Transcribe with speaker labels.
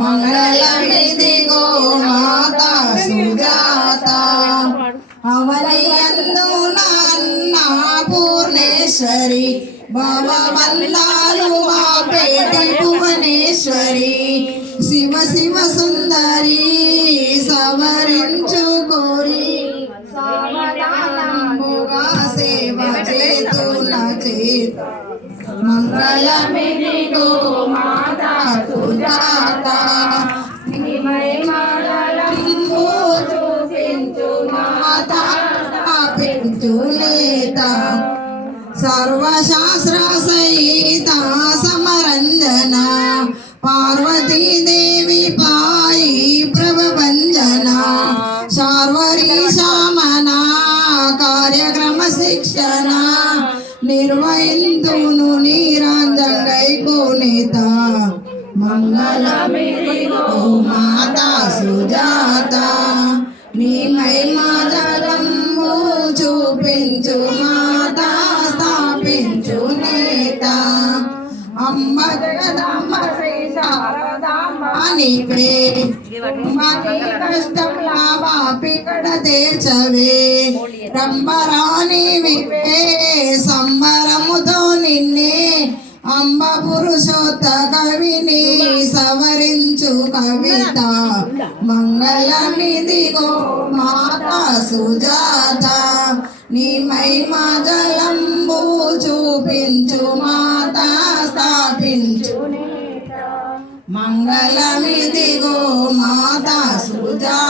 Speaker 1: మంగళమిదిగో మాత సుజాత. అవని అందు నాన్న పూర్ణేశ్వరి భవవల్లాలు మా పేటి భువనేశ్వరి. శివ శివ సుందరి సవరించు కోరి సావధానంబుగా సేవ చేతుల చేత. మంగళమిదిగో సహిత. సర్వశాస్త్ర సహిత సమరంజన. పార్వతీదేవి పాయి ప్రభంజన శార్వరి శామన కార్యక్రమ శిక్షణ. నిర్వహింతును నీరాంజంగై కోనేత మంగళ. మాతా సుజా. స్థాపించు నేత. అమ్మ జగదమ్మ శ్రీ శారదాంబ నీవే మనీ కష్టం లాభాపి కడ తీర్చవే రంబరాని వివే సంబరముతో నిన్నే. అంబ పురుషోత్త కవిని సవరించు కవిత. మంగళమిదిగో మాత సుజాత. నీ మహిమా జలంబు స్థాపించు మాత స్థాపించు. మంగళమిదిగో మాత సుజా